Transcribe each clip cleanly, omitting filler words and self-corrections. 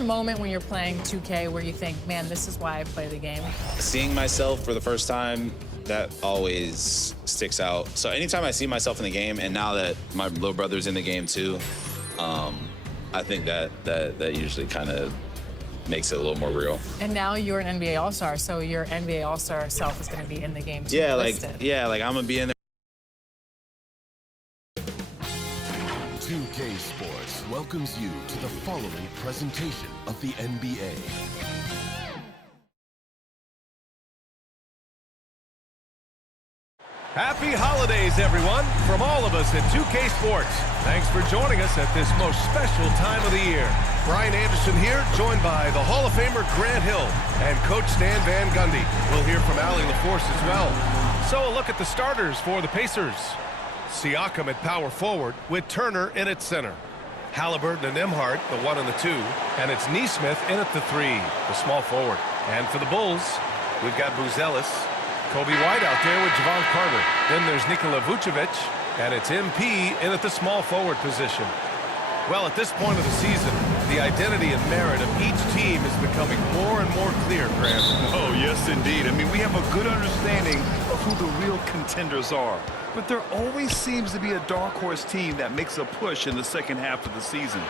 a moment when you're playing 2K where you think, man, this is why I play the game? Seeing myself for the first time, that always sticks out. So anytime I see myself in the game, and now that my little brother's in the game too, I think that usually kind of makes it a little more real. And now you're an NBA All-Star, so your NBA All-Star self is going to be in the game too. Yeah, listed. I'm gonna be in there. 2K Sports welcomes you to the following presentation of the NBA. Happy holidays, everyone, from all of us at 2K Sports. Thanks for joining us at this most special time of the year. Brian Anderson here, joined by the Hall of Famer Grant Hill and Coach Stan Van Gundy. We'll hear from Allie LaForce as well. So a look at the starters for the Pacers. Siakam at power forward with Turner in at center. Halliburton and Nembhard, the 1 and the 2. And it's Nesmith in at the 3, the small forward. And for the Bulls, we've got Buzelis, Kobe White out there with Javon Carter. Then there's Nikola Vucevic, and it's MP in at the small forward position. Well, at this point of the season, the identity and merit of each team is becoming more and more clear, Graham. Oh, yes, indeed. I mean, we have a good understanding of who the real contenders are. But there always seems to be a dark horse team that makes a push in the second half of the season.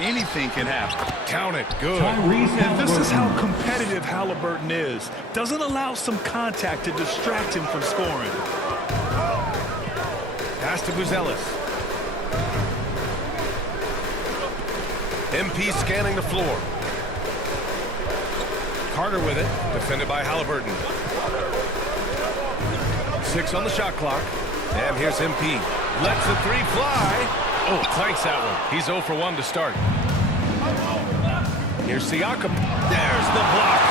Anything can happen. Count it. Good. And this is how competitive Halliburton is. Doesn't allow some contact to distract him from scoring. Pass to Buzelis. MP scanning the floor. Carter with it. Defended by Halliburton. 6 on the shot clock. And here's MP. Lets the 3 fly. Oh, clanks that one. He's 0 for 1 to start. Here's Siakam. There's the block.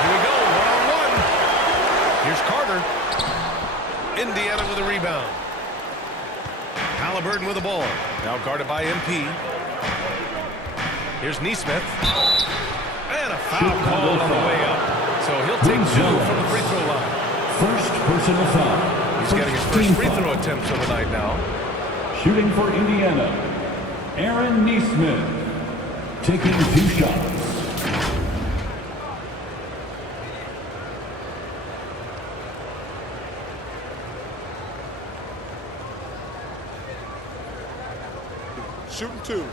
Here we go, 1-on-1. Here's Carter. Indiana with a rebound. Halliburton with the ball. Now guarded by MP. Here's Nesmith. And a foul called on the way up. So he'll take 2 from the free throw line. First personal foul. He's getting his first free throw attempt of the night now. Shooting for Indiana, Aaron Nesmith, taking 2 shots. Shooting 2.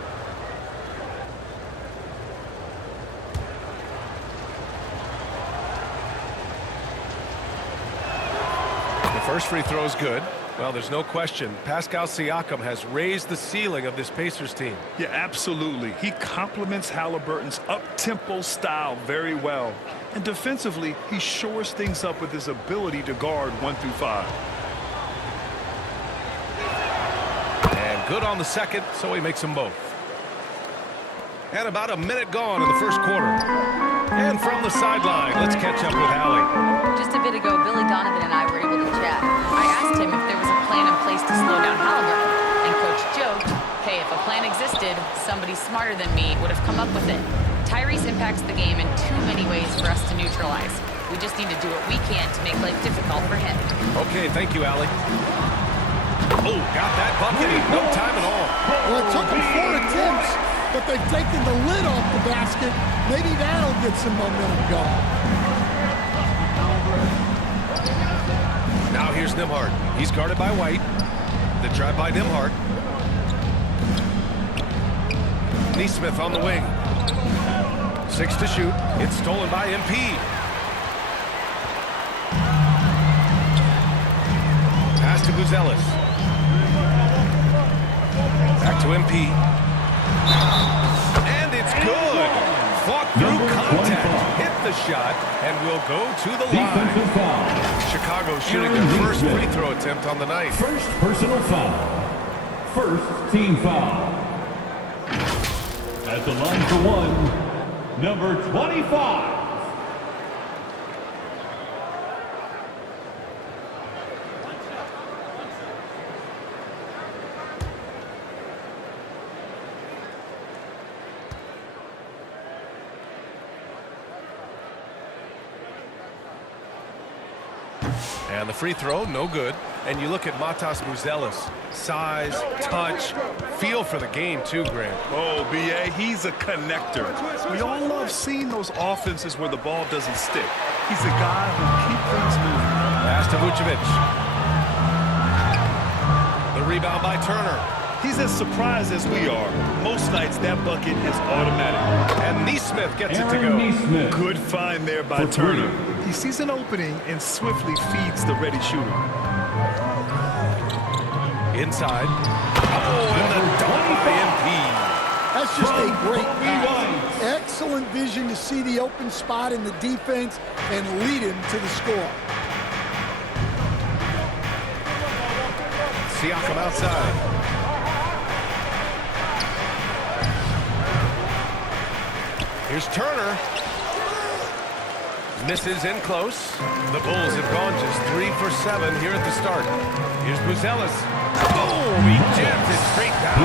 The first free throw is good. Well, there's no question. Pascal Siakam has raised the ceiling of this Pacers team. Yeah, absolutely. He complements Halliburton's up-tempo style very well. And defensively, he shores things up with his ability to guard 1 through 5. And good on the second, so he makes them both. And about a minute gone in the first quarter. And from the sideline, let's catch up with Allie. Just a bit ago, Billy Donovan and I were able to chat. I asked him if there was a plan in place to slow down Halliburton, and Coach joked, hey, if a plan existed, somebody smarter than me would have come up with it. Tyrese impacts the game in too many ways for us to neutralize. We just need to do what we can to make life difficult for him. Okay, thank you, Allie. Oh, got that bucket in no time at all. Well, it took them 4 attempts, but they've taken the lid off the basket. Maybe that'll get some momentum going. Now here's Nembhard. He's guarded by White. The drive by Nembhard. Nesmith on the wing. 6 to shoot. It's stolen by MP. Pass to Buzelis. Back to MP. And it's good. Fought through contact. Hit the shot and will go to the line. Chicago shooting their first free throw attempt on the night. First personal foul. First team foul. At the line for 1, number 25. And the free throw, no good. And you look at Matas Buzelis. Size, touch, feel for the game too, Grant. Oh, B.A., he's a connector. We all love seeing those offenses where the ball doesn't stick. He's a guy who keeps things moving. Pass to Vucevic. The rebound by Turner. He's as surprised as we are. Most nights, that bucket is automatic. And Neesmith gets it to go. Neesmith. Good find there by For Turner. three. He sees an opening and swiftly feeds the ready shooter. Inside. Oh, and the dunk by MP. That's just a great pass. Excellent vision to see the open spot in the defense and lead him to the score. Siakam outside. Here's Turner. Misses in close. The Bulls have gone just 3 for 7 here at the start. Here's Buzelis. Oh, he jams it straight down.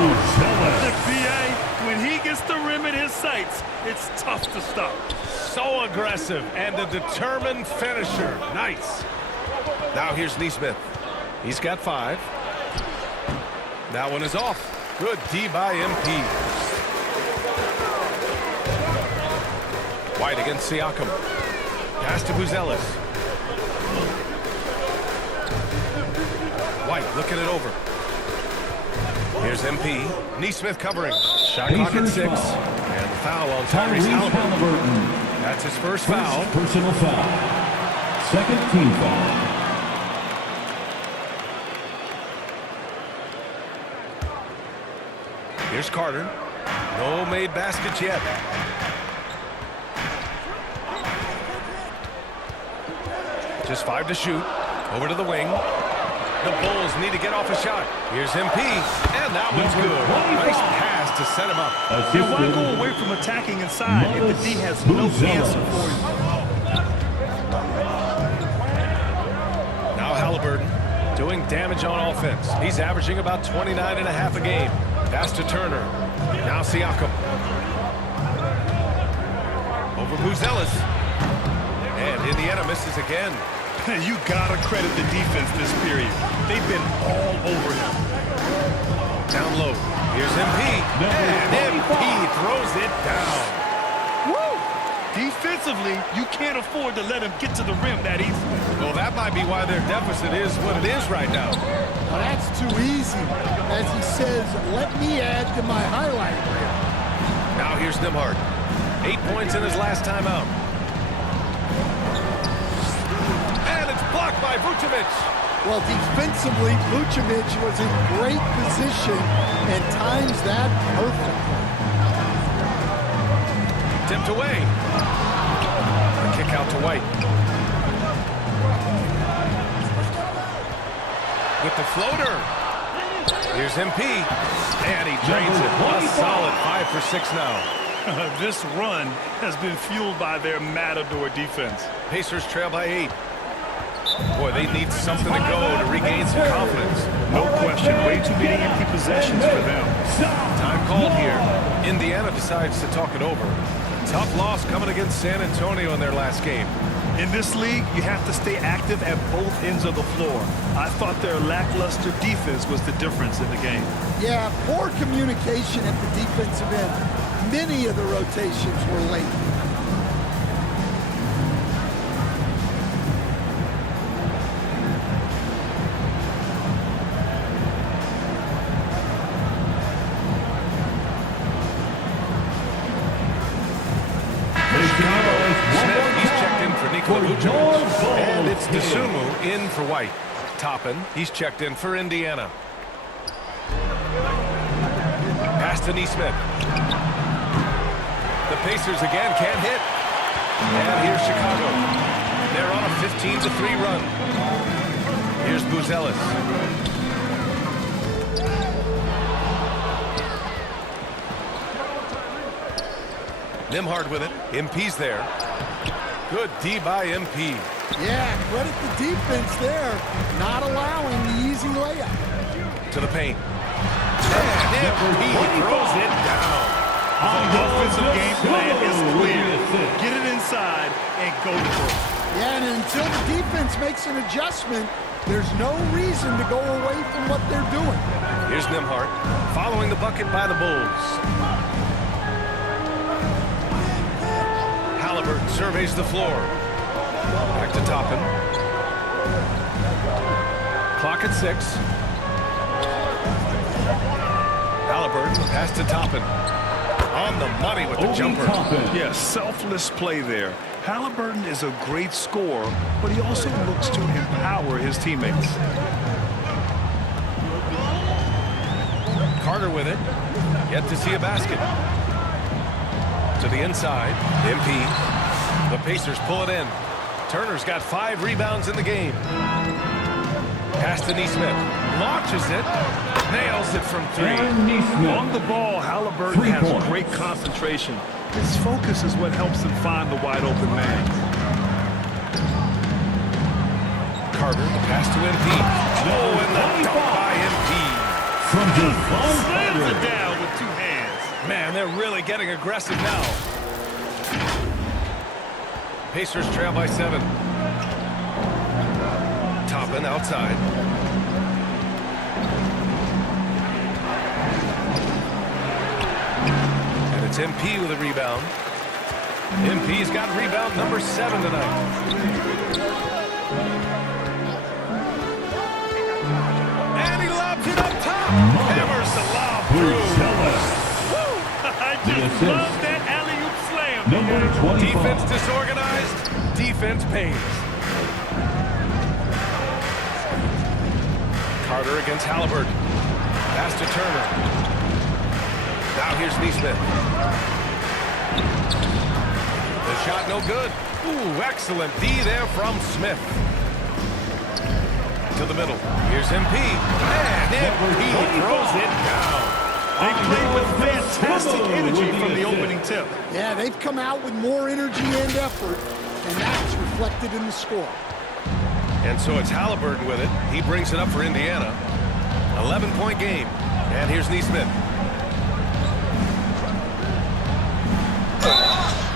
The PA, when he gets the rim in his sights, it's tough to stop. So aggressive and a determined finisher. Nice. Now here's Neesmith. He's got 5. That one is off. Good D by MP. White against Siakam. Pass to Buzelis. White looking it over. Here's MP. Neesmith covering. Shot clock at 6. And the foul on Tyrese Halliburton. That's his first foul. Personal foul. Second team foul. Here's Carter. No made baskets yet. Just 5 to shoot. Over to the wing. The Bulls need to get off a shot. Here's MP. And that one's good. Nice pass to set him up. And why go away from attacking inside if the D has no answer for you? Now Halliburton doing damage on offense. He's averaging about 29.5 a game. Pass to Turner. Now Siakam. Over Buzelis. And Indiana misses again. You gotta credit the defense this period. They've been all over him. Down low. Here's MP. And MP throws it down. Woo! Defensively, you can't afford to let him get to the rim that easily. Well, that might be why their deficit is what it is right now. Well, that's too easy. As he says, let me add to my highlight reel. Now here's Nembhard. 8 points in his last time out. And it's blocked by Vucevic. Well, defensively, Vucevic was in great position and times that perfectly. Tipped away. A kick out to White. With the floater. Here's MP. And he drains it. A solid 5 for 6 now. This run has been fueled by their matador defense. Pacers trail by 8. Boy, they need something to go to regain some confidence. No question. Way too many empty possessions for them. Time called here. Indiana decides to talk it over. Tough loss coming against San Antonio in their last game. In this league, you have to stay active at both ends of the floor. I thought their lackluster defense was the difference in the game. Yeah, poor communication at the defensive end. Many of the rotations were late. And it's Dosunmu in for White. Toppin, he's checked in for Indiana. Pass to Neesmith. The Pacers again can't hit. And here's Chicago. They're on a 15-3 run. Here's Buzelis. Nembhard with it. MP's there. Good D by MP. Yeah, credit the defense there, not allowing the easy layup. To the paint. And MP throws it down. The offensive game plan is clear. Get it inside and go to work. Yeah, and until the defense makes an adjustment, there's no reason to go away from what they're doing. Here's Nembhard following the bucket by the Bulls. Halliburton surveys the floor. Back to Toppin. Clock at 6. Halliburton pass to Toppin. On the money with the jumper. Yeah, selfless play there. Halliburton is a great scorer, but he also looks to empower his teammates. Carter with it. Yet to see a basket. To the inside. MP. The Pacers pull it in. Turner's got 5 rebounds in the game. Pass to Neesmith. Launches it. Nails it from 3. On the ball, Halliburton has great concentration. His focus is what helps him find the wide open man. Carter, the pass to MP. Oh, and the dunk by MP. Slams it down with 2 hands. Man, they're really getting aggressive now. Pacers trail by 7. Toppin outside. And it's MP with a rebound. MP's got rebound number 7 tonight. And he lobs it up top. Hammers the lob through. I just love that alley-oop slam. Number 25. Defense disorganized. Defense pays. Carter against Halliburton. Pass to Turner. Now here's Neesmith. The shot no good. Ooh, excellent D there from Smith. To the middle. Here's MP. And MP throws it down. They played with fantastic energy from the opening tip. Yeah, they've come out with more energy and effort, and that's reflected in the score. And so it's Halliburton with it. He brings it up for Indiana. 11-point game. And here's Neesmith.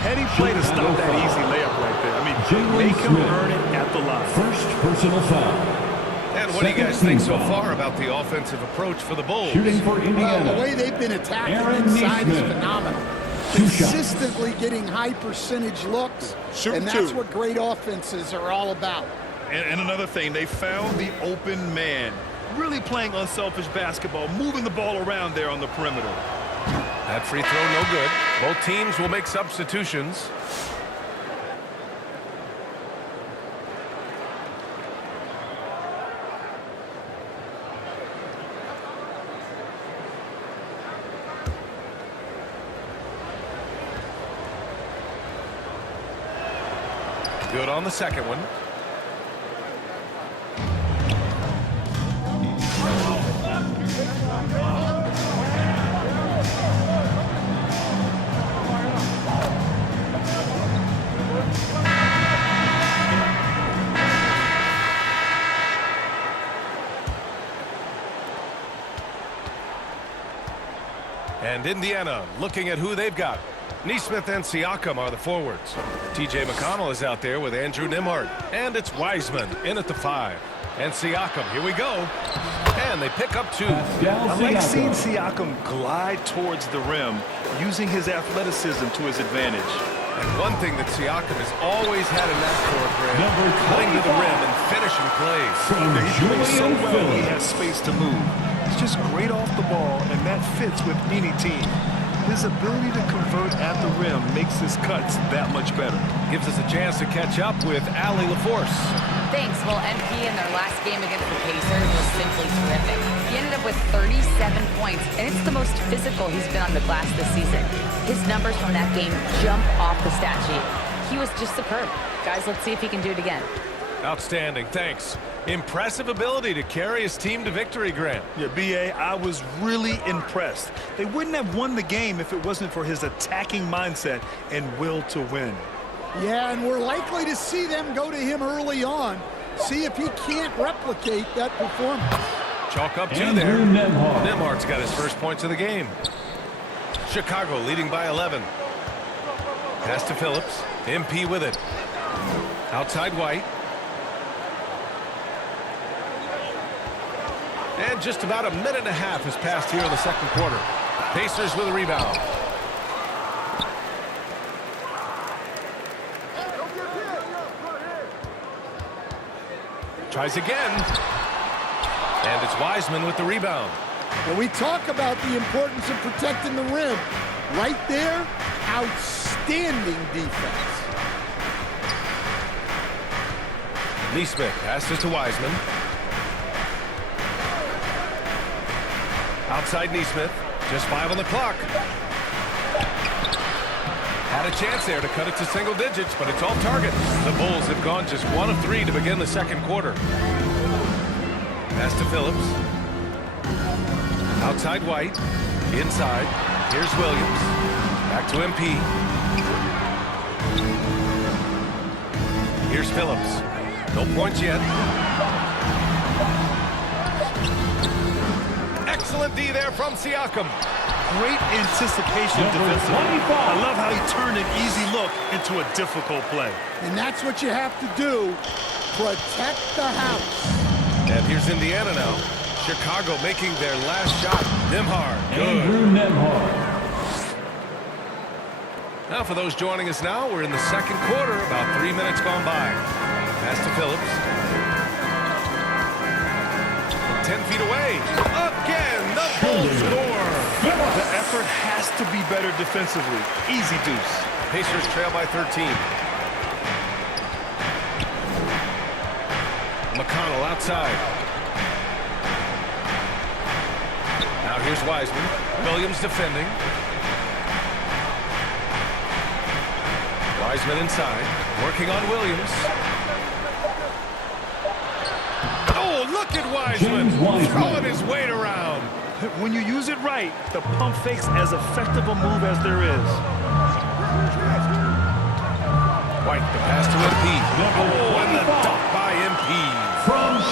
Heady play to stop that easy layup right there. I mean, make him earn it at the line. First personal foul. And what do you guys think so far about the offensive approach for the Bulls? Shooting for Indiana. Well, the way they've been attacking Aaron inside is Neesmith. phenomenal. 2 shots. Consistently getting high percentage looks, and that's what great offenses are all about. And another thing, they found the open man. Really playing unselfish basketball, moving the ball around there on the perimeter. That free throw no good. Both teams will make substitutions. Good on the second one. And Indiana looking at who they've got. Neesmith and Siakam are the forwards. TJ McConnell is out there with Andrew Nembhard. And it's Wiseman in at the 5. And Siakam, here we go. And they pick up 2. I like seeing Siakam glide towards the rim, using his athleticism to his advantage. And one thing that Siakam has always had in that court, Grant, cutting to the rim and finishing plays. He's doing so well he has space to move. He's just great off the ball, and that fits with any team. His ability to convert at the rim makes his cuts that much better. Gives us a chance to catch up with Allie LaForce. Thanks. Well, MP in their last game against the Pacers was simply terrific. He ended up with 37 points, and it's the most physical he's been on the glass this season. His numbers from that game jump off the stat sheet. He was just superb. Guys, let's see if he can do it again. Outstanding, thanks. Impressive ability to carry his team to victory, Grant. Yeah, B.A., I was really impressed. They wouldn't have won the game if it wasn't for his attacking mindset and will to win. Yeah, and we're likely to see them go to him early on, see if he can't replicate that performance. Chalk up 2 Andrew there. Nembhard. Nembhard's got his first points of the game. Chicago leading by 11. Pass to Phillips. MP with it. Outside White. And just about a minute and a half has passed here in the second quarter. Pacers with a rebound. Tries again. And it's Wiseman with the rebound. When we talk about the importance of protecting the rim, right there, outstanding defense. Neesmith passes to Wiseman. Outside Neesmith. Just 5 on the clock. Had a chance there to cut it to single digits, but it's all target. The Bulls have gone just 1 of 3 to begin the second quarter. Pass to Phillips. Outside White. Inside. Here's Williams. Back to MP. Here's Phillips. No points yet. Excellent D there from Siakam. Great anticipation defensively. I love how he turned an easy look into a difficult play. And that's what you have to do. Protect the house. And here's Indiana now. Chicago making their last shot. Nembhard. Andrew Nembhard. Now for those joining us now, we're in the second quarter. About 3 minutes gone by. Pass to Phillips. 10 feet away. Again, the Bulls score. The effort has to be better defensively. Easy deuce. Pacers trail by 13. McConnell outside. Now here's Wiseman. Williams defending. Wiseman inside. Working on Williams. Oh, look at Wiseman. Throwing his weight around. When you use it right, the pump fake's as effective a move as there is. White, the pass to MP. Oh, and the dunk by MP.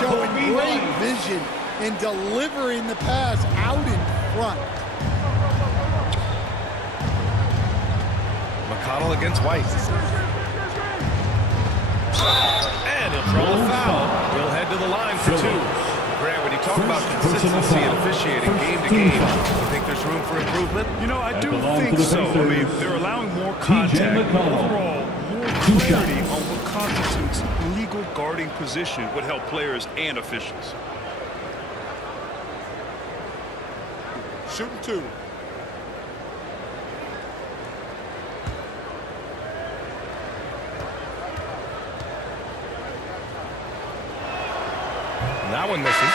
Showing great vision in delivering the pass out in front. McConnell against White. And he'll draw a foul. He'll head to the line for 2. Grant, when you talk about consistency and officiating game to game, you think there's room for improvement? You know, I do think so. I mean, they're allowing more contact. Overall, more clarity on what constitutes legal guarding position would help players and officials. Shooting 2. That one misses.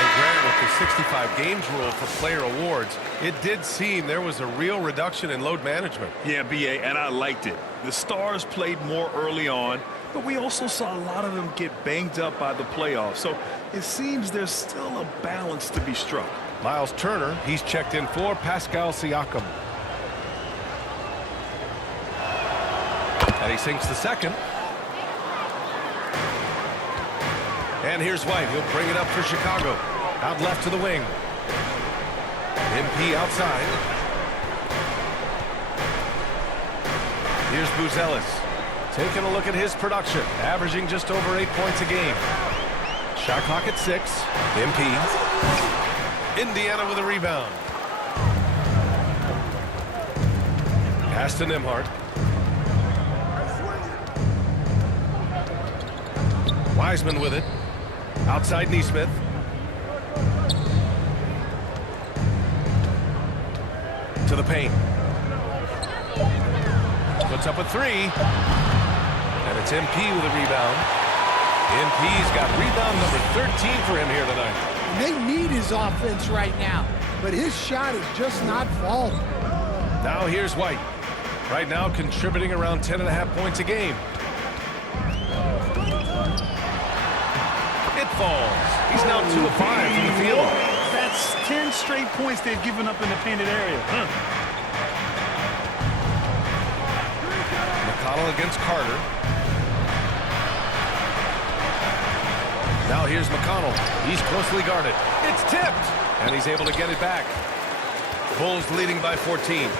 And Grant, with the 65 games rule for player awards, it did seem there was a real reduction in load management. Yeah, BA, and I liked it. The Stars played more early on, but we also saw a lot of them get banged up by the playoffs. So it seems there's still a balance to be struck. Miles Turner, he's checked in for Pascal Siakam. And he sinks the second. And here's White. He'll bring it up for Chicago. Out left to the wing. MP outside. Here's Buzelis. Taking a look at his production. Averaging just over 8 points a game. Shot clock at 6. MP. Indiana with a rebound. Pass to Nembhard. Wiseman with it. Outside Neesmith. To the paint. Puts up a 3. And it's MP with a rebound. MP's got rebound number 13 for him here tonight. And they need his offense right now, but his shot is just not falling. Now here's White. Right now contributing around 10.5 points a game. It falls. He's now 2 of 5 from the field. That's 10 straight points they've given up in the painted area. McConnell against Carter. Now here's McConnell. He's closely guarded. It's tipped. And he's able to get it back. Bulls leading by 14.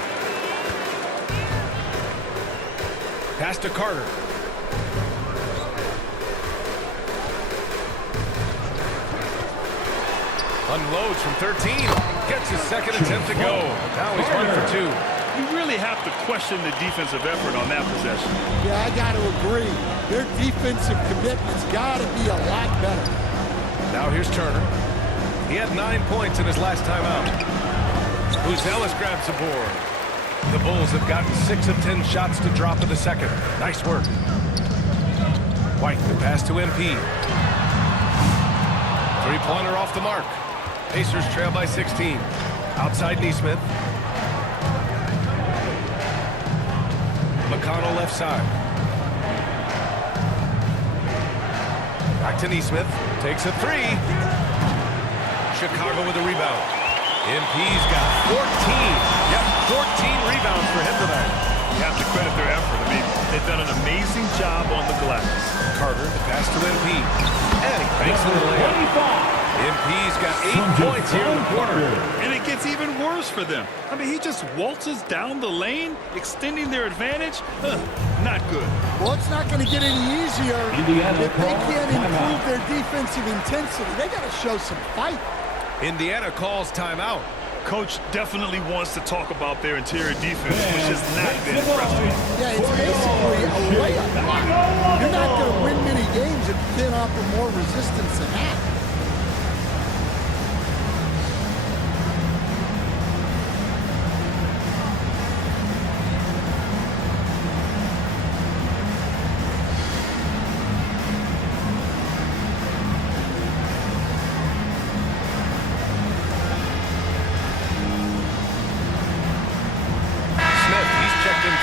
Pass to Carter. Unloads from 13. Gets his second attempt to go. Now he's 1 for 2. You really have to question the defensive effort on that possession. Yeah, I got to agree. Their defensive commitment's got to be a lot better. Now here's Turner. He had 9 points in his last time out. Buzelis grabs the board. The Bulls have gotten 6 of 10 shots to drop in the second. Nice work. White, the pass to MP. Three-pointer off the mark. Pacers trail by 16. Outside Nesmith. McConnell left side. Back to Nesmith. Takes a 3. Chicago with a rebound. MP's got 14. Yep, 14 rebounds for him tonight. You have to credit their effort. I mean, they've done an amazing job on the glass. Carter, the pass to MP. And he banks in the layup. MP's got 8 points here in the quarter. And it gets even worse for them. I mean, he just waltzes down the lane, extending their advantage. Not good. Well, it's not going to get any easier Indiana if they calls can't improve timeout. their defensive intensity. They got to show some fight. Indiana calls timeout. Coach definitely wants to talk about their interior defense, which has not been impressive. Yeah, it's basically a layup block. You're not going to win many games if you can't offer more resistance than that.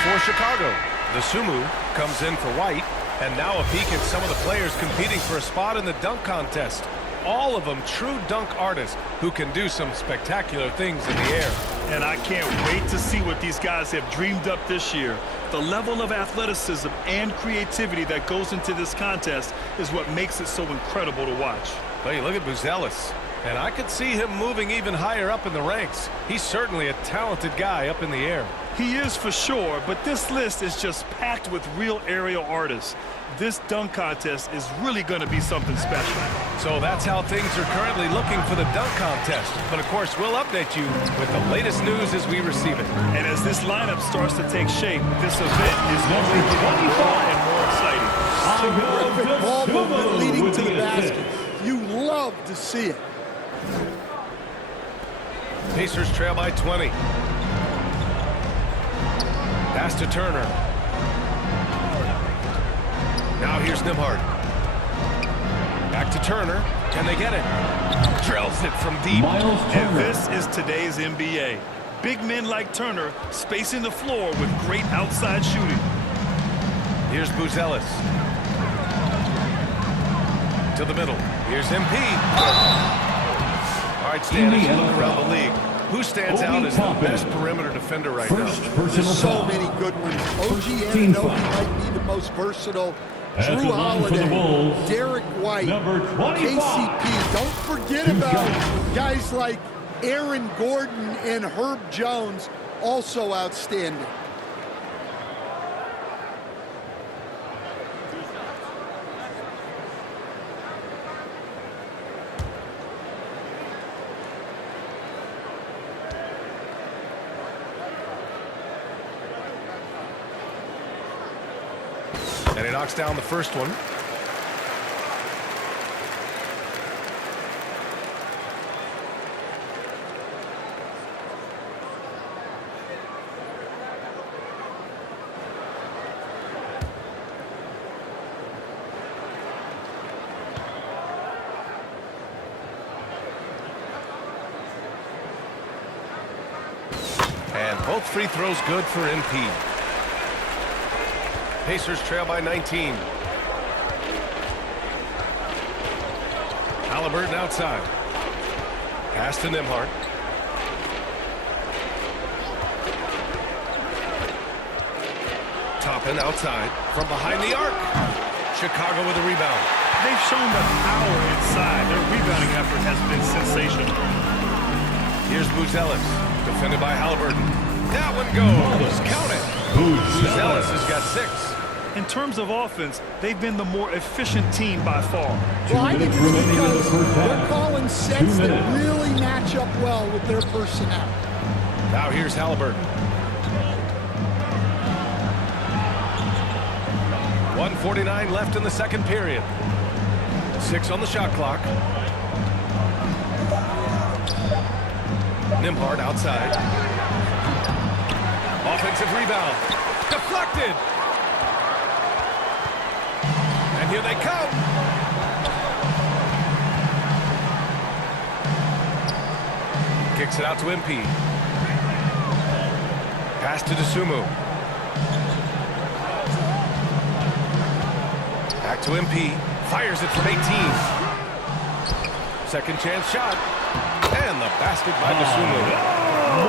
For Chicago, the Sumu comes in for White, and now a peek at some of the players competing for a spot in the dunk contest. All of them true dunk artists who can do some spectacular things in the air. And I can't wait to see what these guys have dreamed up this year. The level of athleticism and creativity that goes into this contest is what makes it so incredible to watch. Well, you look at Buzelis, and I could see him moving even higher up in the ranks. He's certainly a talented guy up in the air. He is for sure, but this list is just packed with real aerial artists. This dunk contest is really going to be something special. So that's how things are currently looking for the dunk contest. But of course, we'll update you with the latest news as we receive it. And as this lineup starts to take shape, this event is only getting more and more exciting. Terrific ball movement leading to the basket. You love to see it. Pacers trail by 20. Pass to Turner. Now here's Nembhard. Back to Turner. Can they get it? Drills it from deep. And this is today's NBA. Big men like Turner spacing the floor with great outside shooting. Here's Buzelis. To the middle. Here's MP. All right, Stan, as you look around the league, who stands out as the best perimeter defender right now? There's so many good ones. OG Anunoby might be the most versatile. Drew Holiday, Derek White, KCP. Don't forget about guys like Aaron Gordon and Herb Jones, also outstanding. And he knocks down the first one. And both free throws good for MP. Pacers trail by 19. Halliburton outside. Pass to Nembhard. Toppin outside from behind the arc. Chicago with a rebound. They've shown the power inside. Their rebounding effort has been sensational. Here's Buzelis, defended by Halliburton. That one goes. Count it. Buzelis has got 6. In terms of offense, they've been the more efficient team by far. Well, I think it's because they're half. calling sets that really match up well with their personnel. Now here's Halliburton. 1:49 left in the second period. 6 on the shot clock. Nembhard outside. Offensive rebound. Deflected. And here they come. Kicks it out to MP. Pass to Dosunmu. Back to MP. Fires it from 18. Second chance shot. And the basket by Dosunmu.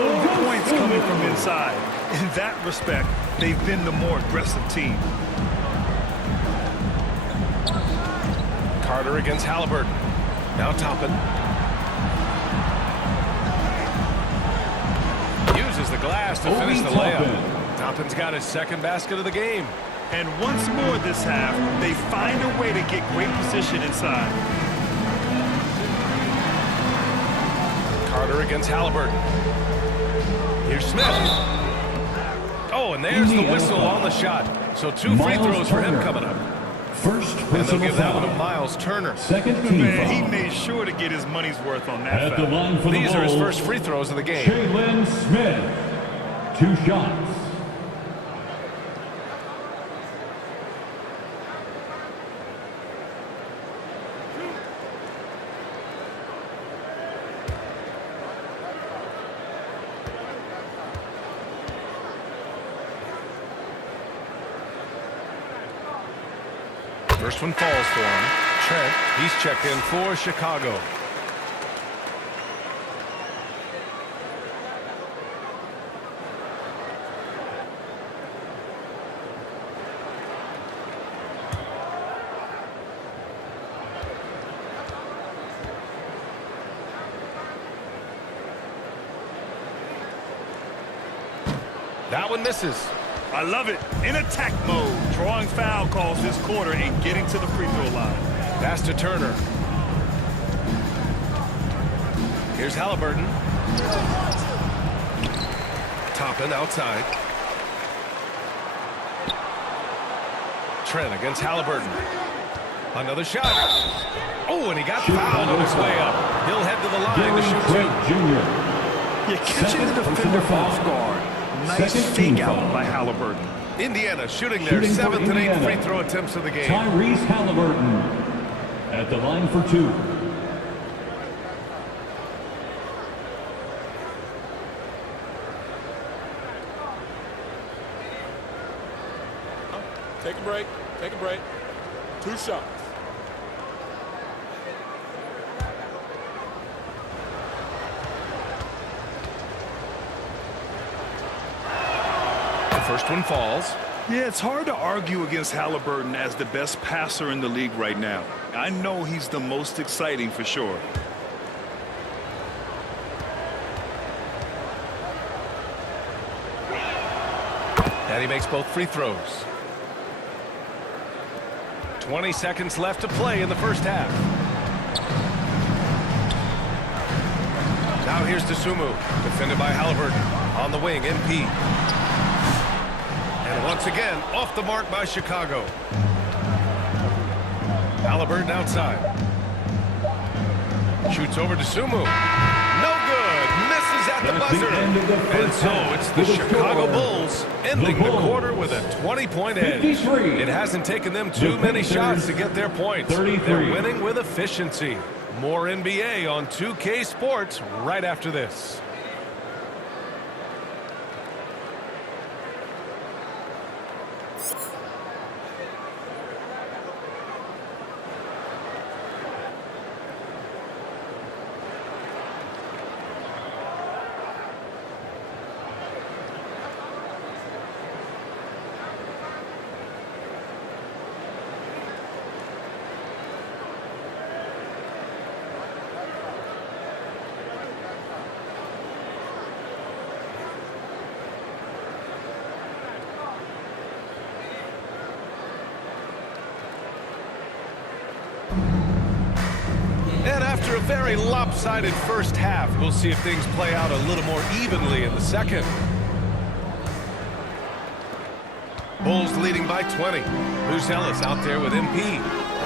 More points coming from inside. In that respect, they've been the more aggressive team. Carter against Halliburton. Now Toppin. Uses the glass to finish the layup. Toppin's got his second basket of the game. And once more this half, they find a way to get great position inside. Carter against Halliburton. Here's Smith. Oh, and there's the whistle on the shot. So 2 free throws for him coming up. First And they'll personal give that one to foul. Miles Turner. Second team Man, he foul. made sure to get his money's worth on that At the foul. line for the These are his Bulls, first free throws of the game. Jalen Smith. 2 shots. First one falls for him. Trent, he's checked in for Chicago. That one misses. I love it. In attack mode, drawing foul calls this quarter and getting to the free throw line. Pass to Turner. Here's Halliburton. Toppin outside. Trent against Halliburton. Another shot. Oh, and he got fouled on his way up. He'll head to the line to shoot 2. Jr. You're catching the defender off guard. Nice fake out by Halliburton. Indiana shooting their 7th and 8th free throw attempts of the game. Tyrese Halliburton at the line for 2. Take a break. Take a break. 2 shots. First one falls. Yeah, it's hard to argue against Halliburton as the best passer in the league right now. I know he's the most exciting for sure. And he makes both free throws. 20 seconds left to play in the first half. Now here's Dosunmu, defended by Halliburton. On the wing, MP. And once again, off the mark by Chicago. Halliburton outside. Shoots over to Dosunmu. No good. Misses at the buzzer. And so it's the Chicago Bulls ending the quarter with a 20-point edge. It hasn't taken them too many shots to get their points. They're winning with efficiency. More NBA on 2K Sports right after this. And after a very lopsided first half, we'll see if things play out a little more evenly in the second. Bulls leading by 20. Buzelis out there with MP.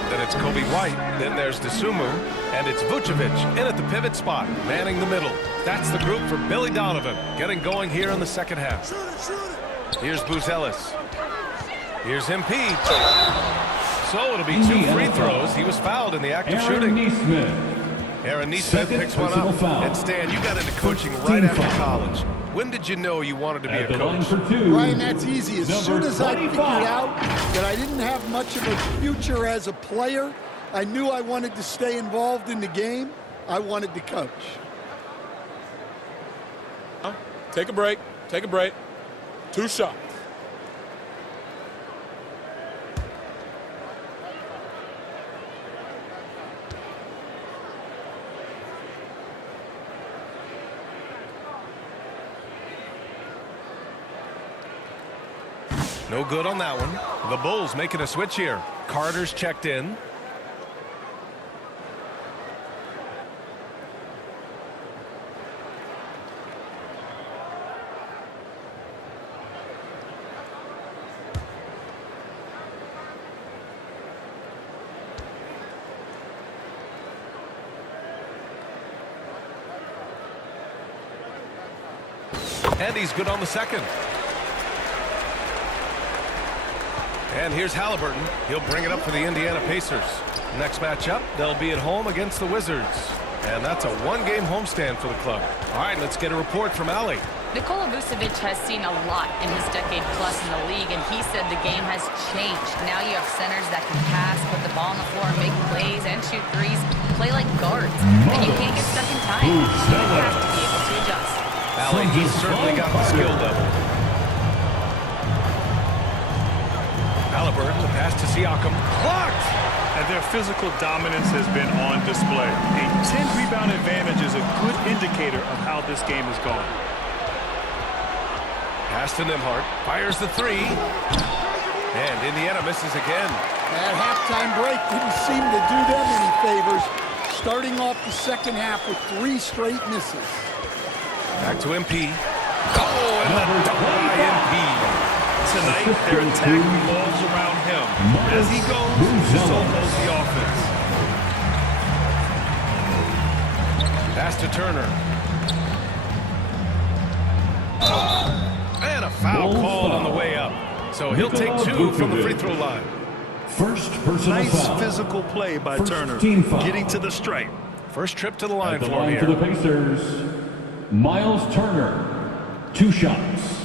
Then it's Kobe White. Then there's DeSumo. And it's Vucevic in at the pivot spot, manning the middle. That's the group for Billy Donovan, getting going here in the second half. Here's Buzelis. Here's MP. So it'll be 2 free throws. He was fouled in the act of shooting. Aaron Neesmith picks one up. And Stan, you got into coaching right after college. When did you know you wanted to be a coach? Brian, that's easy. As soon as I figured out that I didn't have much of a future as a player, I knew I wanted to stay involved in the game. I wanted to coach. Take a break. Take a break. 2 shots. No good on that one. The Bulls making a switch here. Carter's checked in. And he's good on the second. And here's Halliburton. He'll bring it up for the Indiana Pacers. Next matchup, they'll be at home against the Wizards. And that's a 1-game homestand for the club. All right, let's get a report from Ali. Nikola Vucevic has seen a lot in his decade plus in the league, and he said the game has changed. Now you have centers that can pass, put the ball on the floor, make plays, and shoot threes, play like guards. And you can't get stuck in time. You have to be able to adjust. Ali, he's certainly got the skill level. Halliburton, the pass to Siakam. Blocked! And their physical dominance has been on display. A 10-rebound advantage is a good indicator of how this game is going. Pass to Nembhard. Fires the 3. And Indiana misses again. That halftime break didn't seem to do them any favors. Starting off the second half with 3 straight misses. Back to MP. Oh, and the dunk by MP. Tonight, their attack revolves around him. As he goes, so goes the offense. Pass to Turner. And a foul called on the way up. So he'll take 2 from the free throw line. First personal Nice foul. physical play by Turner. Getting to the stripe. First trip to the line At the for him line here. for the Pacers, Miles Turner, 2 shots.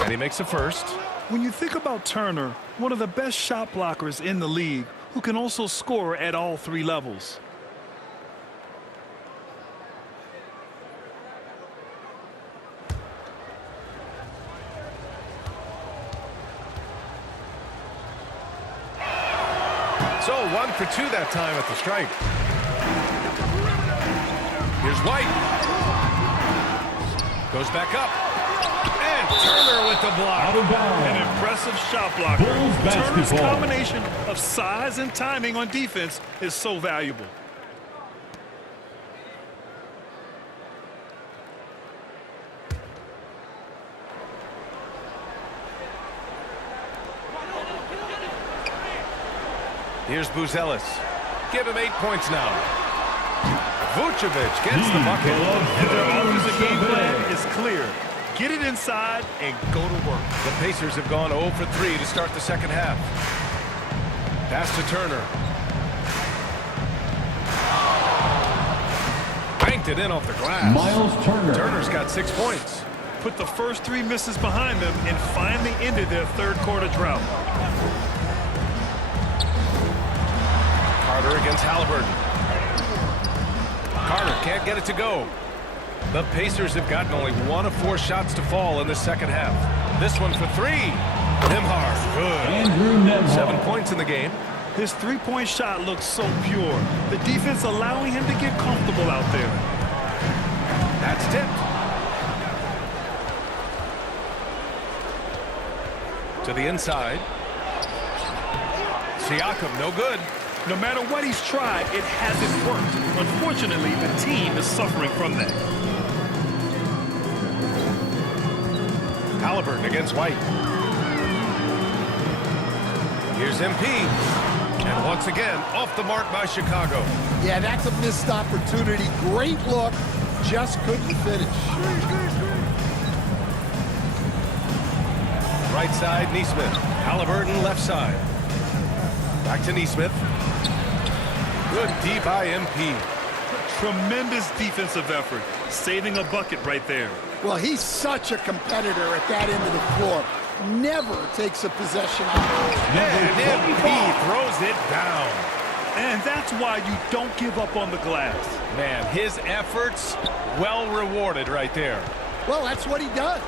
And he makes a first. When you think about Turner, one of the best shot blockers in the league, who can also score at all 3 levels. So 1 for 2 that time at the stripe. Here's White. Goes back up. And Turner with the block. Out of bounds. An impressive shot blocker. Bulls Turner's basketball. combination of size and timing on defense is so valuable. Here's Buzelis. Give him 8 points now. Vucevic gets the bucket. And their offensive game plan is clear. Get it inside and go to work. The Pacers have gone 0 for 3 to start the second half. Pass to Turner. Banked it in off the glass. Miles Turner. Turner's got 6 points. Put the first 3 misses behind them and finally ended their third-quarter drought. Carter against Halliburton. Carter can't get it to go. The Pacers have gotten only 1 of 4 shots to fall in the second half. This one for 3. Nembhard, good. Andrew Nembhard. 7 points in the game. His three-point shot looks so pure. The defense allowing him to get comfortable out there. That's tipped. To the inside. Siakam, no good. No matter what he's tried, it hasn't worked. Unfortunately, the team is suffering from that. Halliburton against White. Here's MP. And once again, off the mark by Chicago. Yeah, that's a missed opportunity. Great look, just couldn't finish. Right side, Neesmith. Halliburton, left side. Back to Neesmith. Good D by MP. Tremendous defensive effort, saving a bucket right there. Well, he's such a competitor at that end of the floor. Never takes a possession off. And MP throws it down. And that's why you don't give up on the glass. Man, his efforts well rewarded right there. Well, that's what he does.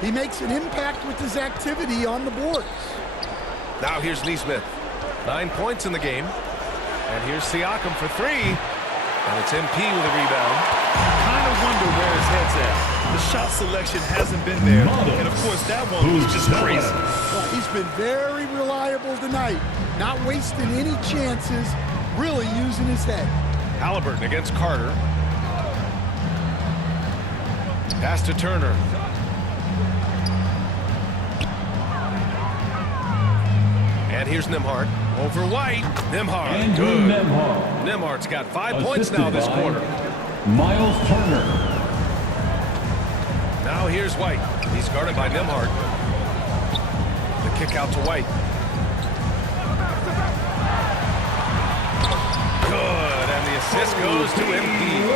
He makes an impact with his activity on the boards. Now here's Neesmith. 9 points in the game. And here's Siakam for three. And it's MP with a rebound. Kind of wonder where his head's at. The shot selection hasn't been there. And, of course, that one was just crazy. Well, he's been very reliable tonight. Not wasting any chances. Really using his head. Halliburton against Carter. Pass to Turner. And here's Nembhard. Over White. Nembhard. Andrew Good. Nembhard. Nembhard's got 5 points now this quarter. Miles Turner. Now here's White. He's guarded by Nembhard. The kick out to White. Good. And the assist goes to MP.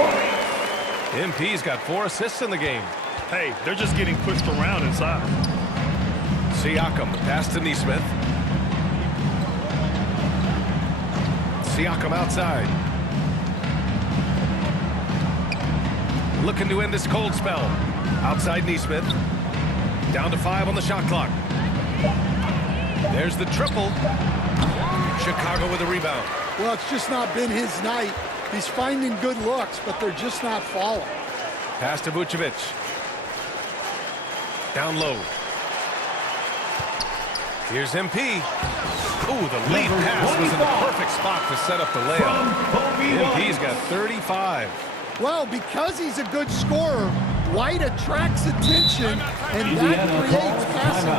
MP's got 4 assists in the game. Hey, they're just getting pushed around inside. Siakam, pass to Neesmith. Siakam outside. Looking to end this cold spell. Outside Neesmith. Down to 5 on the shot clock. There's the triple. Chicago with a rebound. Well, it's just not been his night. He's finding good looks, but they're just not falling. Pass to Vucevic. Down low. Here's MP. Ooh, the lead pass was in the perfect spot to set up the layup. MP's got 35. Well, because he's a good scorer, White attracts attention, and that creates passing.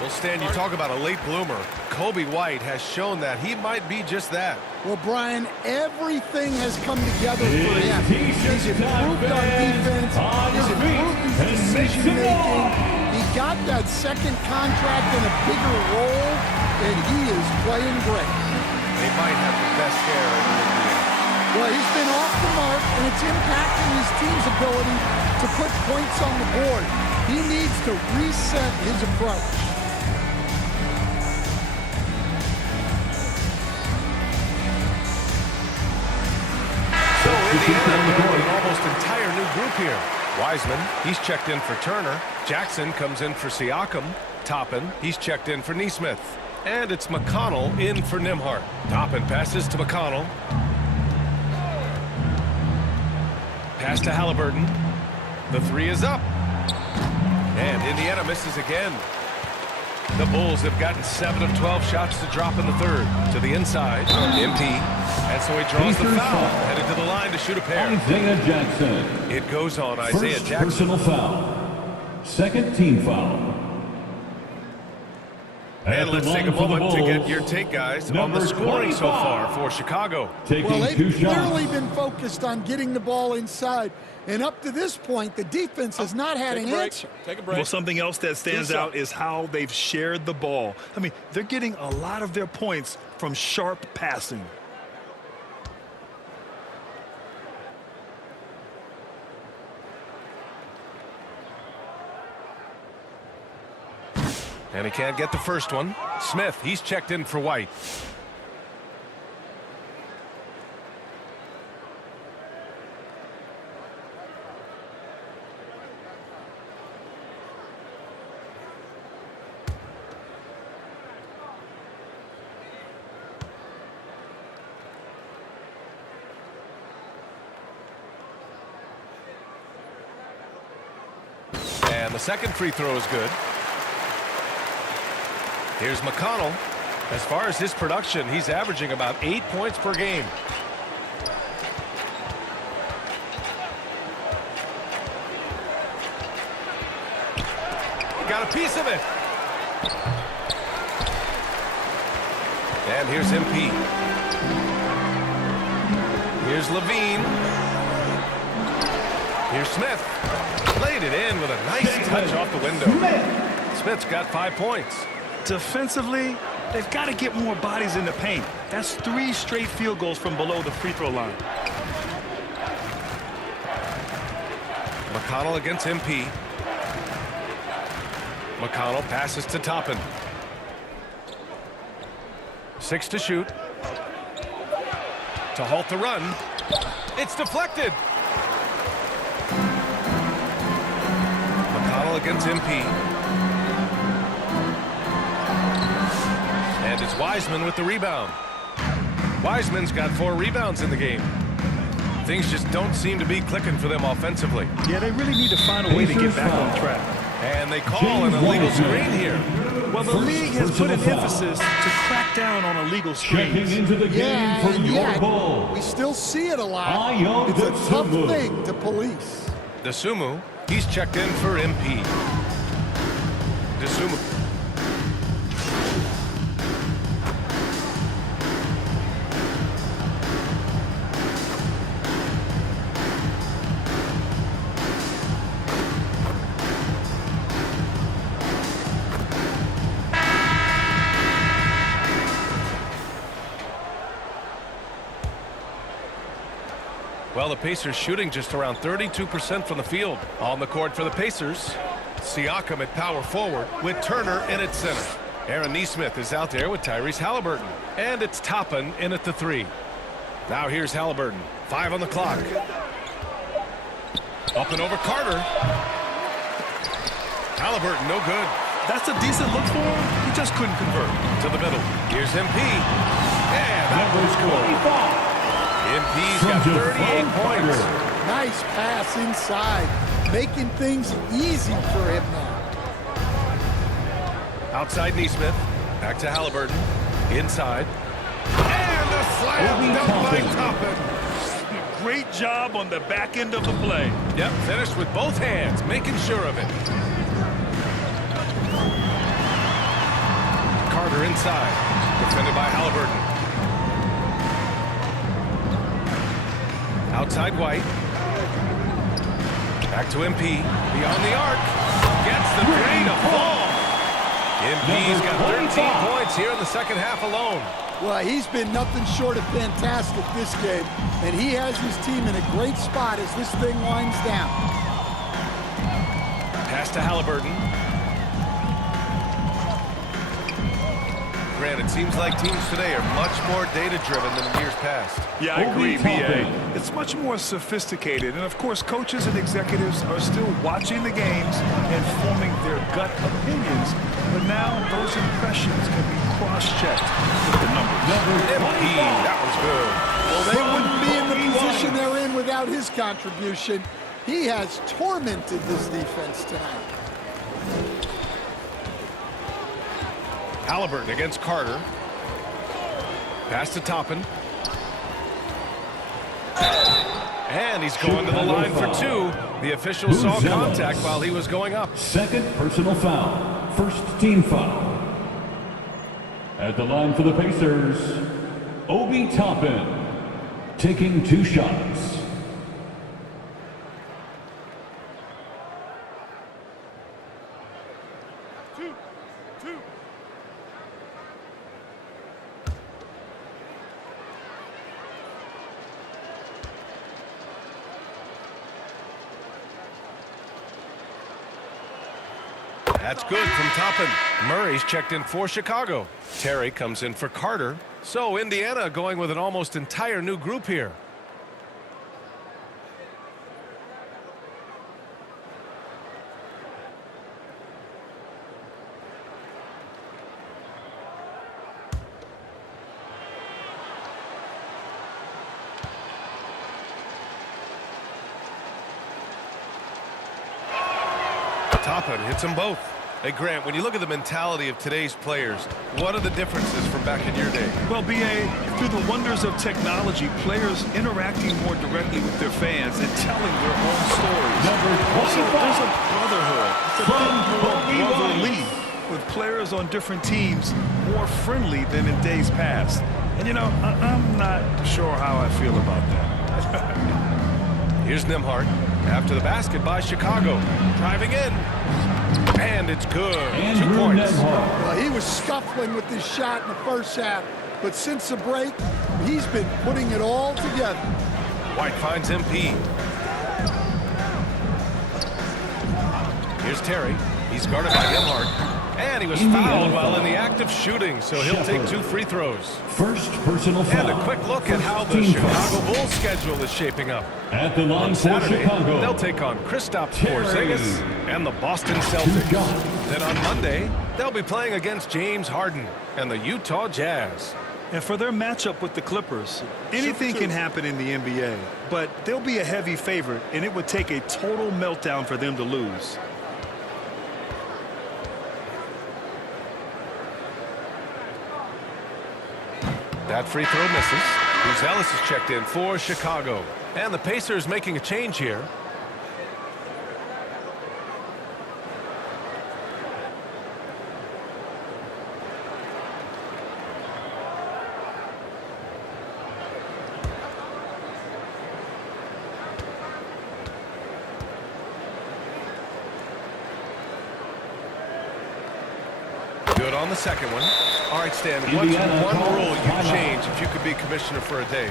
Well, Stan, you talk about a late bloomer. Kobe White has shown that he might be just that. Well, Brian, everything has come together for him. He's improved on defense. He's improved his decision-making. He got that second contract in a bigger role, and he is playing great. They might have the best hair in the NBA. Well, he's been off the mark, and it's impacting his team's ability to put points on the board. He needs to reset his approach. So Indiana an almost entire new group here. Wiseman, he's checked in for Turner. Jackson comes in for Siakam. Toppin, he's checked in for Neesmith. And it's McConnell in for Nembhard. Toppin passes to McConnell. Pass to Halliburton. The three is up. And Indiana misses again. The Bulls have gotten 7 of 12 shots to drop in the third. To the inside, MP. And so he draws the foul. Headed to the line to shoot a pair. Isaiah Jackson. It goes on Isaiah First Jackson. personal foul. Second team foul. And let's take a moment to get your take, guys, on the scoring so far for Chicago. Well, they've clearly been focused on getting the ball inside. And up to this point, the defense has not had an answer. Take a break. Well, something else that stands out is how they've shared the ball. I mean, they're getting a lot of their points from sharp passing. And he can't get the first one. Smith, he's checked in for White. And the second free throw is good. Here's McConnell. As far as his production, he's averaging about 8 points per game. Got a piece of it. And here's MP. Here's Levine. Here's Smith. Laid it in with a nice touch off the window. Smith's got 5 points. Defensively, they've got to get more bodies in the paint. That's 3 straight field goals from below the free throw line. McConnell against MP. McConnell passes to Toppin. 6 to shoot. To halt the run. It's deflected. McConnell against MP. And it's Wiseman with the rebound. Wiseman's got 4 rebounds in the game. Things just don't seem to be clicking for them offensively. Yeah, they really need to find a way to get back on track. And they call an illegal screen here. Well, the league has put an emphasis to crack down on illegal screens. Checking into the game for your ball. We still see it a lot. It's a tough thing to police. DeSumo, he's checked in for MP. DeSumo. Well, the Pacers shooting just around 32% from the field. On the court for the Pacers, Siakam at power forward with Turner in at center. Aaron Nesmith is out there with Tyrese Halliburton. And it's Toppin in at the 3. Now here's Halliburton. 5 on the clock. Up and over Carter. Halliburton, no good. That's a decent look for him. He just couldn't convert. To the middle. Here's MP. And that was score. MP's got 38 points. Nice pass inside, making things easy for him now. Outside Nesmith. Back to Halliburton. Inside. And the slam dunk by Toppin. Great job on the back end of the play. Yep, finished with both hands, making sure of it. Carter inside. Defended by Halliburton. Outside White. Back to MP. Beyond the arc. Gets the three to fall. MP's got 13 points here in the second half alone. Well, he's been nothing short of fantastic this game, and he has his team in a great spot as this thing winds down. Pass to Halliburton. Grant, it seems like teams today are much more data-driven than in years past. Yeah, I agree, B.A. It's much more sophisticated. And, of course, coaches and executives are still watching the games and forming their gut opinions. But now those impressions can be cross-checked with the numbers. MP, that was good. Well, they wouldn't be in the position they're in without his contribution. He has tormented this defense tonight. Halliburton against Carter. Pass to Toppin. And he's going to the line for 2. The official saw contact while he was going up. Second personal foul. First team foul. At the line for the Pacers, Obi Toppin, taking 2 shots. That's good from Toppin. Murray's checked in for Chicago. Terry comes in for Carter. So Indiana going with an almost entire new group here. Toppin hits them both. Hey, Grant, when you look at the mentality of today's players, what are the differences from back in your day? Well, B.A., through the wonders of technology, players interacting more directly with their fans and telling their own stories. Also, there's a brotherhood. It's a bit more brotherly with players on different teams more friendly than in days past. And, you know, I'm not sure how I feel about that. Here's Nembhard after the basket by Chicago. Driving in. And it's good. 2 points. Well, he was scuffling with this shot in the first half, but since the break, he's been putting it all together. White finds MP. Here's Terry. He's guarded by Nembhard. And he was fouled while in the act of shooting, so he'll take 2 free throws. First personal foul. And a quick look at how the Chicago Bulls schedule is shaping up. At the line On for Saturday, Chicago, they'll take on Kristaps Terry. Porzingis and the Boston Celtics. Then on Monday, they'll be playing against James Harden and the Utah Jazz. And for their matchup with the Clippers, anything can happen in the NBA, but they'll be a heavy favorite, and it would take a total meltdown for them to lose. That free throw misses. Buzelis is checked in for Chicago. And the Pacers making a change here. Good on the second one. All right, Stan, what's one rule you'd change if you could be commissioner for a day?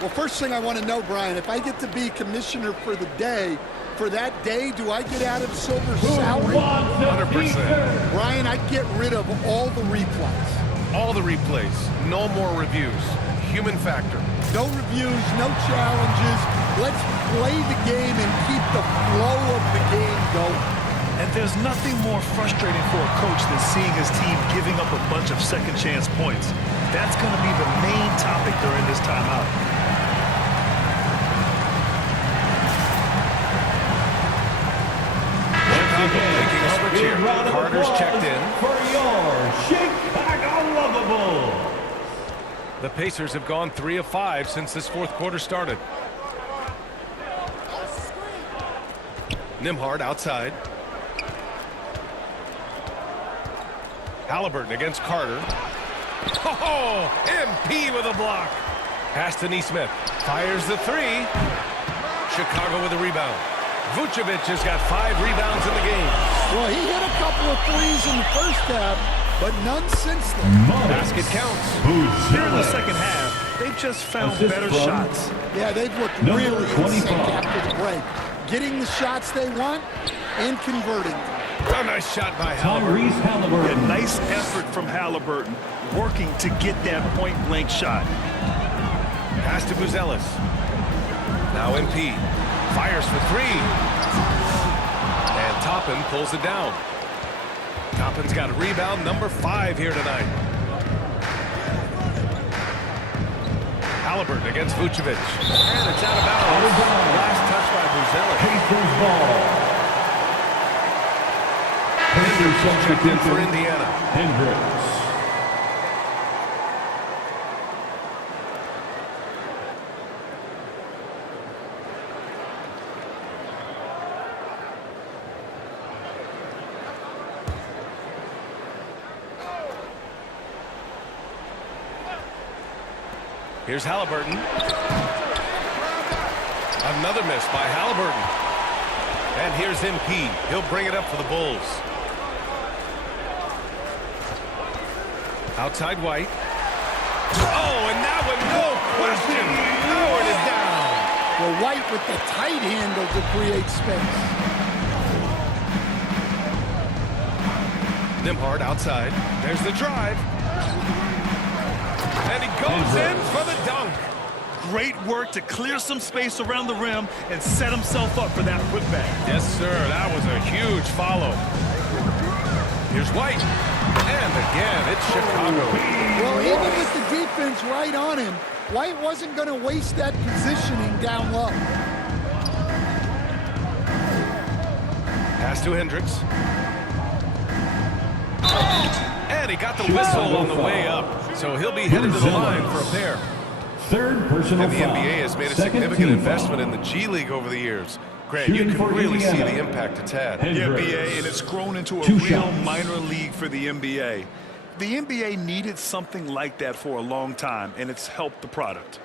Well, first thing I want to know, Brian, if I get to be commissioner for the day, for that day, do I get Adam Silver's salary? 100%. Brian, I'd get rid of all the replays. All the replays. No more reviews. Human factor. No reviews, no challenges. Let's play the game and keep the flow of the game going. And there's nothing more frustrating for a coach than seeing his team giving up a bunch of second-chance points. That's going to be the main topic during this timeout. Chicago making a switch here. Carter's checked in. For your Chicago Lovables. The Pacers have gone 3 of 5 since this fourth quarter started. Nembhard outside. Halliburton against Carter. Oh, MP with a block. Pass to Nesmith. Fires the 3. Chicago with a rebound. Vucevic has got 5 rebounds in the game. Well, he hit a couple of threes in the first half, but none since then. Basket counts. Here in the second half, they've just found better shots. Yeah, they've looked really in sync after the break. Getting the shots they want and converting them. A nice shot by Halliburton. A nice effort from Halliburton, working to get that point-blank shot. Pass to Buzelis. Now MP. Fires for 3. And Toppin pulls it down. Toppin's got a rebound, number 5 here tonight. Halliburton against Vucevic. And it's out of bounds. Last touch by Buzelis. Pacers ball. Hendricks checked in for Indiana. Hendricks. Here's Halliburton. Another miss by Halliburton. And here's MP. He'll bring it up for the Bulls. Outside White. Oh, and that one, no question. Howard is down. Well, White with the tight handle to create space. Nembhard outside. There's the drive. And he goes in for the dunk. Great work to clear some space around the rim and set himself up for that putback. Yes, sir. That was a huge follow. Here's White. And again, it's Chicago. Well, even with the defense right on him, White wasn't going to waste that positioning down low. Pass to Hendricks. And he got the whistle on the way up. So he'll be headed to the line for a pair. Third personal And the foul. NBA has made a Second significant team investment foul. in the G League over the years. Grant, you Shooting can for really see Indiana. the impact it's had. Yeah, BA, and it's grown into a Two real shots. minor league for the NBA. The NBA needed something like that for a long time, and it's helped the product.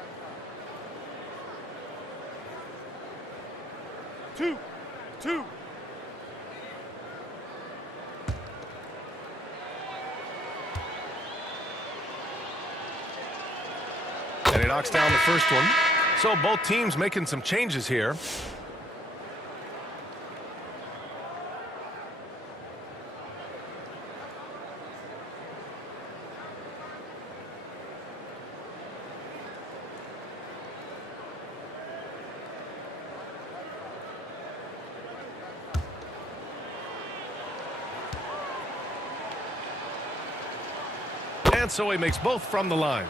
Two. And he knocks down the first one. So both teams making some changes here. And so he makes both from the line.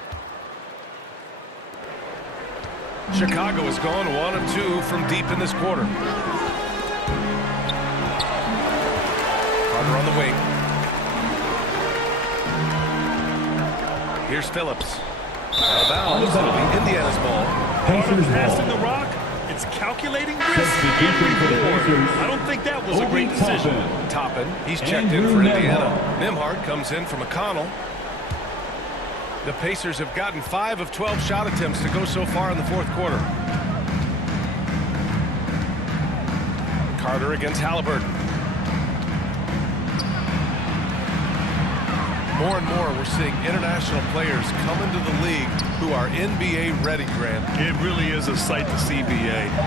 Chicago has gone 1 of 2 from deep in this quarter. Carter on the wing. Here's Phillips. Out of bounds. It'll be Indiana's ball. Pacers Passing ball. the rock. It's calculating risk Substitution and for the reward. Pacers. I don't think that was a Obi great decision. Toppin. Toppin. He's checked in Andrew for Indiana. Nembhard. Nembhard comes in for McConnell. The Pacers have gotten 5 of 12 shot attempts to go so far in the fourth quarter. Carter against Halliburton. More and more, we're seeing international players come into the league who are NBA ready, Grant. It really is a sight to see, BA.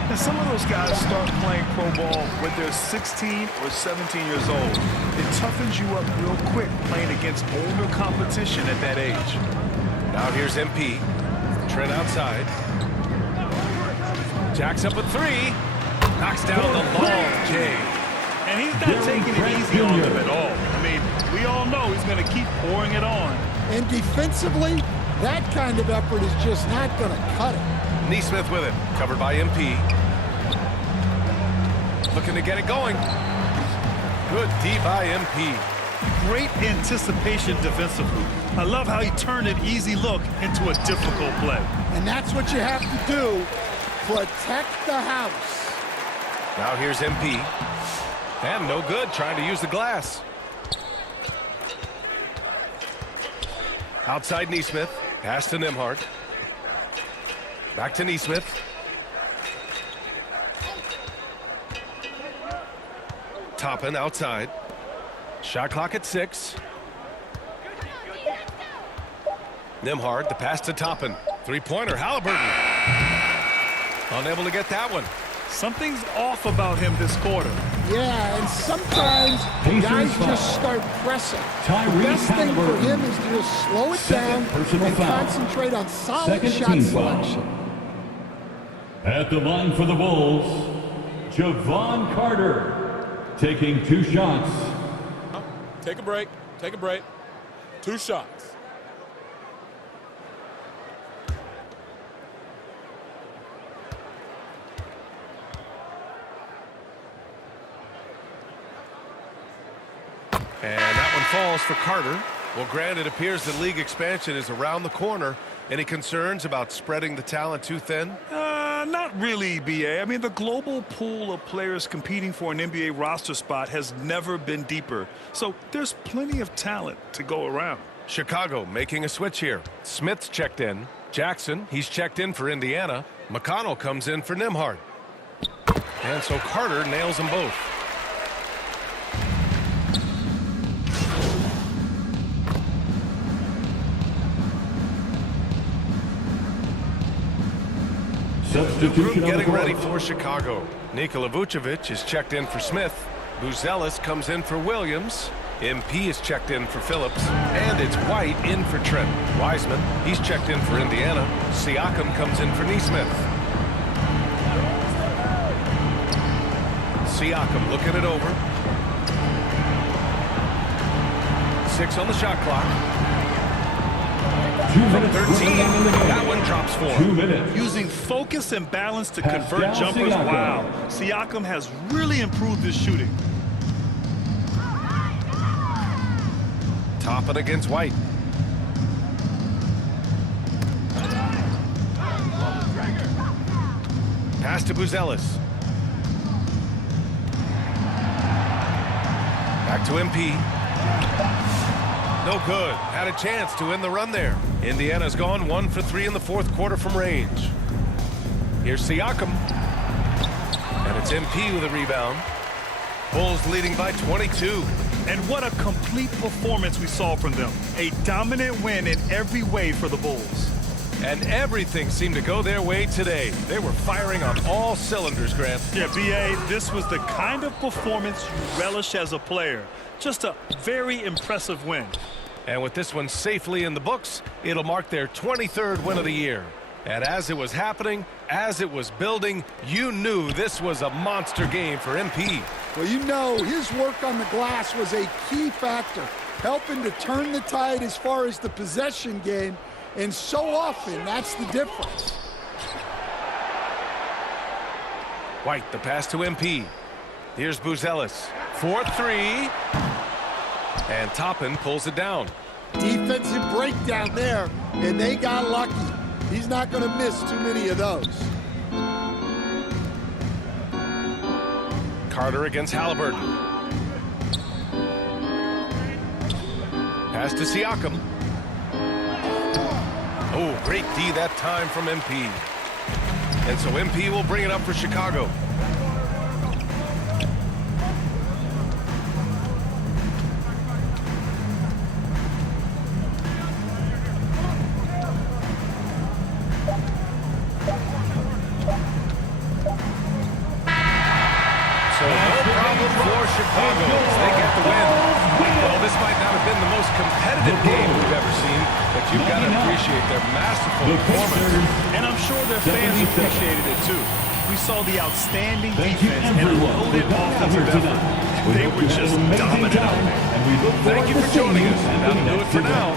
And some of those guys start playing pro ball when they're 16 or 17 years old. It toughens you up real quick playing against older competition at that age. Now here's MP. Trent outside. Jacks up a 3. Knocks down the long J. And he's not taking it easy on them at all. I mean, we all know he's going to keep pouring it on. And defensively, that kind of effort is just not going to cut it. Neesmith with it. Covered by MP. Looking to get it going. Good D by MP. Great anticipation defensively. I love how he turned an easy look into a difficult play. And that's what you have to do. Protect the house. Now here's MP. And no good, trying to use the glass. Outside Neesmith. Pass to Nembhard. Back to Neesmith. Toppin outside. Shot clock at 6. Nembhard, the pass to Toppin. Three-pointer, Halliburton. Unable to get that one. Something's off about him this quarter. Yeah, and sometimes guys just start pressing. The Tyrese best thing for Halliburton. him is to just slow it Second down personal and foul. concentrate on solid Second shot team foul. selection. At the line for the Bulls, Javon Carter taking 2 shots. Take a break. Take a break. 2 shots. And that one falls for Carter. Well, Grant, it appears that league expansion is around the corner. Any concerns about spreading the talent too thin? Not really, BA. I mean, the global pool of players competing for an NBA roster spot has never been deeper. So there's plenty of talent to go around. Chicago making a switch here. Smith's checked in. Jackson, he's checked in for Indiana. McConnell comes in for Nembhard. And so Carter nails them both. Substitution on the Getting ready court. for Chicago. Nikola Vucevic is checked in for Smith. Buzelis comes in for Williams. MP is checked in for Phillips. And it's White in for Trent. Wiseman, he's checked in for Indiana. Siakam comes in for Neesmith. Siakam looking it over. 6 on the shot clock. 2 From minutes 13, remaining in the game. that one drops 4. 2 minutes. Using focus and balance to Pascal convert jumpers. Siakam. Wow. Siakam has really improved his shooting. Toppin against White. Pass to Buzelis. Back to MP. No good. Had a chance to end the run there. Indiana's gone 1 for 3 in the fourth quarter from range. Here's Siakam. And it's MP with a rebound. Bulls leading by 22. And what a complete performance we saw from them. A dominant win in every way for the Bulls. And everything seemed to go their way today. They were firing on all cylinders, Grant. Yeah, B.A., this was the kind of performance you relish as a player. Just a very impressive win. And with this one safely in the books, it'll mark their 23rd win of the year. And as it was happening, as it was building, you knew this was a monster game for MP. Well, you know, his work on the glass was a key factor, helping to turn the tide as far as the possession game, and so often that's the difference. White, the pass to MP. Here's Buzelis. 4-3. And Toppin pulls it down. Defensive breakdown there, and they got lucky. He's not going to miss too many of those. Carter against Halliburton. Pass to Siakam. Oh, great D that time from MP. And so MP will bring it up for Chicago. So no problem for Chicago as they get the win. Well, this might not have been the most competitive game we've ever seen, but you've got to appreciate their masterful performance. And I'm sure their fans appreciated it too. We saw the outstanding defense and a loaded offensive effort. They were just dominant out there. Thank you for joining us, and that'll do it for now.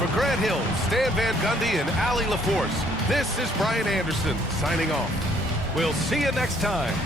For Grant Hill, Stan Van Gundy, and Ali LaForce, this is Brian Anderson signing off. We'll see you next time.